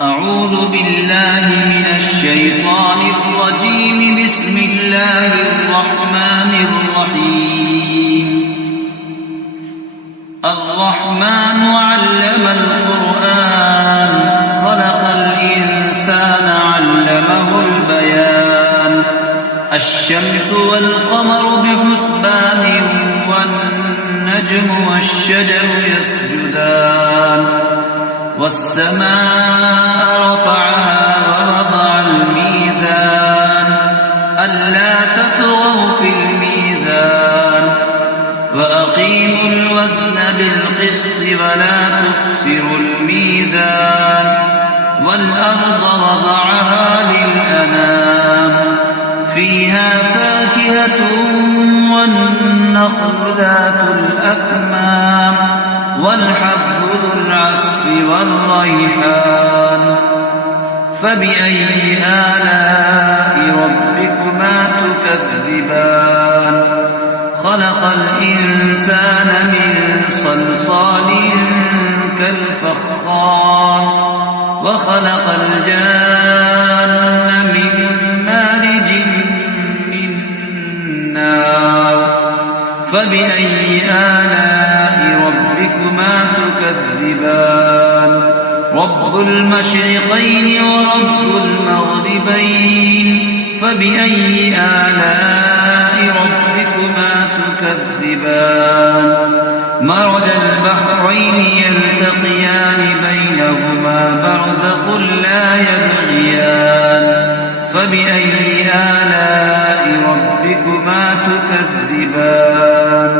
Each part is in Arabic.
أعوذ بالله من الشيطان الرجيم. بسم الله الرحمن الرحيم. الرحمن علم القرآن خلق الإنسان علمه البيان. الشمس والقمر بحسبان والنجم والشجر يسجدان. والسماء رفعها ووضع الميزان ألا تطغوا في الميزان وأقيموا الوزن بالقسط ولا تخسروا الميزان. والأرض وضعها للأنام فيها فاكهة والنخل ذات الأكمام والحب ذو العصف والريحان. فبأي آلاء ربكما تكذبان؟ خلق الإنسان من صلصال كالفخار وخلق الجان من مارج من نار. فبأي آلاء ربكما تكذبان؟ رب المشرقين ورب المغربين. فبأي آلاء ربكما تكذبان؟ مرج البحرين يلتقيان بينهما برزخ لا يبغيان. فبأي آلاء ربكما تكذبان؟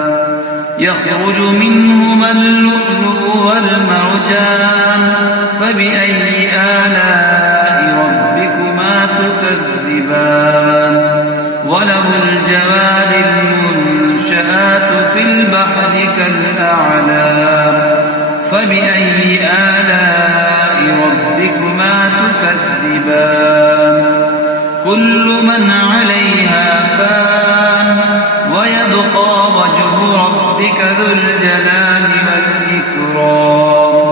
يخرج منهما اللؤلؤ والمرجان. فبأي آلاء ربكما تكذبان؟ وله الجوار المنشآت في البحر كالأعلام. فبأي آلاء ربكما تكذبان؟ كل من عليها فان ويبقى وجه ربك ذو الجلال والإكرام.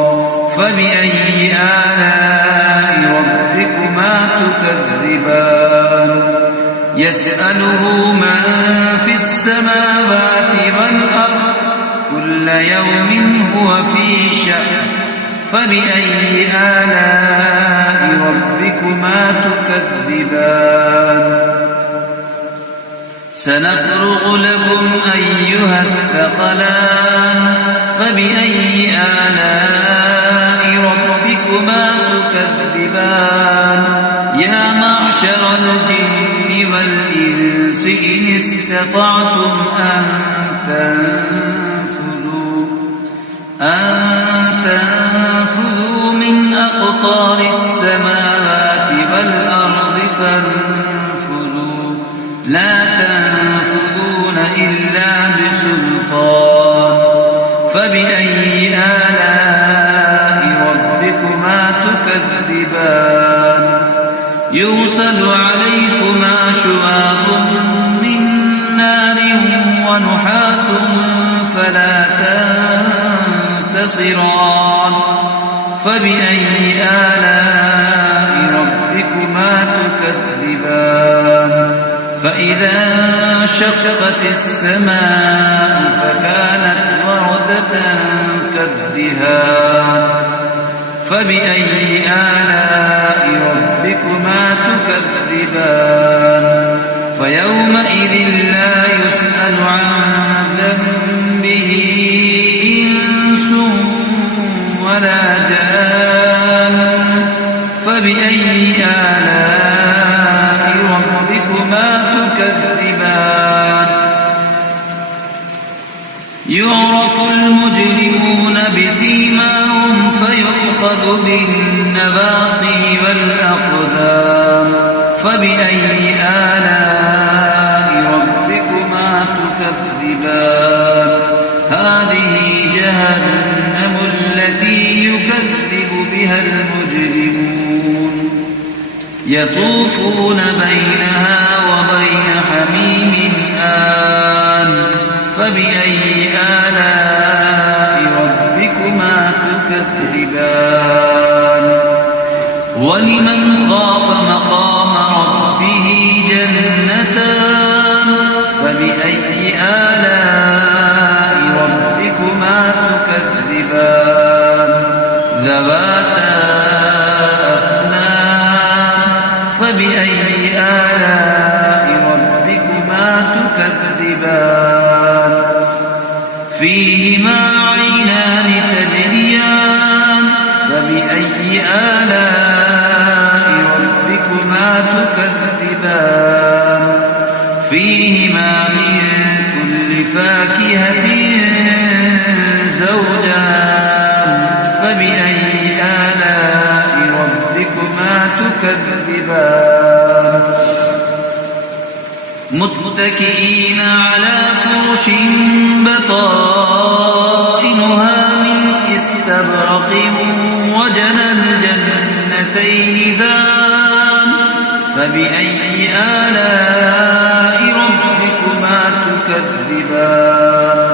فبأي آلاء ربكما تكذبان؟ يسأله من في السماوات والأرض كل يوم هو في شأن. فبأي آلاء ربكما تكذبان؟ سنفرغ لكم أيها الثقلان. فبأي آلاء ربكما تكذبان؟ يا معشر الجن والإنس إن استطعتم أن تنفذوا من أقطار السماوات والأرض فانفذوا لا تنفذون إلا بسلطان. فبأي آلاء ربكما تكذبان؟ يرسل عليكما شواظ من نار ونحاس فلا تنتصران. فبأي آلاء ربكما تكذبان؟ فإذا انشقت السماء فكانت وردة كالدهان. فبأي آلاء ربكما تكذبان؟ فيومئذ لا يسأل عن ذنبه إنس ولا جان. فبأي آلاء ربكما تكذبان؟ يعرف المجرمون بسيماهم فيؤخذ بالنواصي والأقدام. فبأي آلاء ربكما تكذبان؟ هذه جهنم التي يكذب بها المجرمون يطوفون بينها وبين حميم آن. فبأي آلاء ربكما تكذبان؟ ولمن خاف مقام ربه جنتان فبأي آلاء ربكما تكذبان ذواتا أفنان فبأي آلاء ربكما تكذبان فيهما عينان تجريان فبأي آلاء ربكما تكذبان فيهما من كل فاكهة زوجان فبأي آلاء ربكما تكذبان متكئين على فرش بطائنها من استبرق وجنى الجنتين دان فبأي آلاء ربكما تكذبان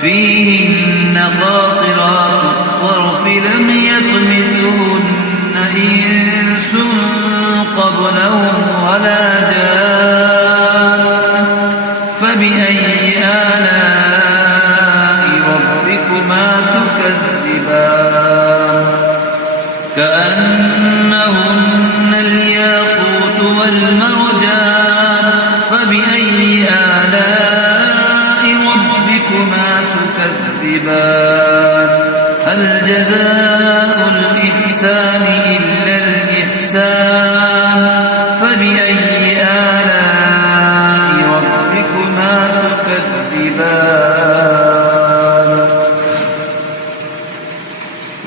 فيهن قاصرات الطرف لم يطمثهن إنس قبلهم ولا جان فبأي آلاء ربكما تكذبان كأنهن الياقوت والمرجان فبأي آلاء ربكما تكذبان هل جزاء الإحسان إلا الإحسان فبأي آلاء ربكما تكذبان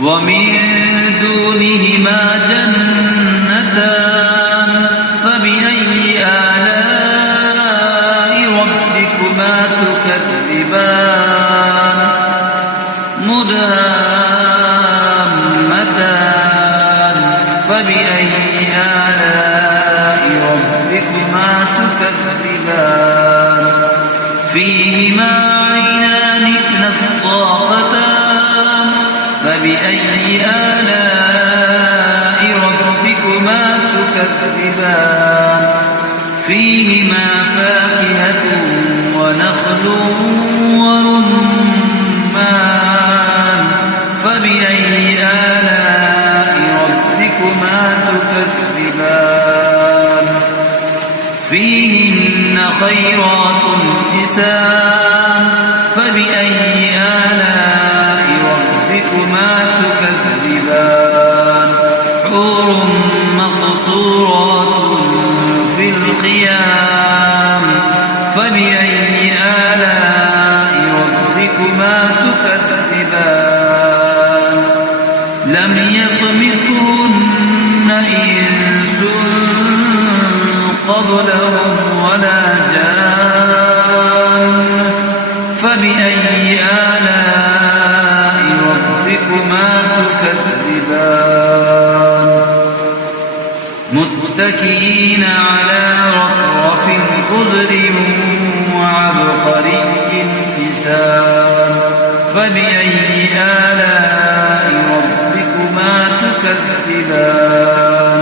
ومن دونهما جنتان فبأي آلاء ربكما تكذبان مدهامتان فبأي آلاء ربكما تكذبان فيهما عينان نضاختان فبأي آلاء ربكما تكذبان فيهما فاكهة ونخل ورمان فبأي آلاء ربكما تكذبان فيهن خيرات حسان فبأي آلاء ربكما تكذبان حور مقصورات في الخيام فبأي آلاء ربكما تكذبان لم يطمثهن إنس قبلهم ولا جان فبأي آلاء ربكما تكذبان متكئين على رفرف خضر وعبقري حسان فبأي آلاء ربكما تكذبان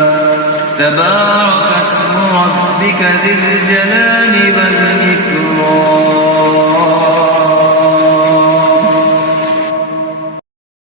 تبارك اسم ربك ذي الجلال والإكرام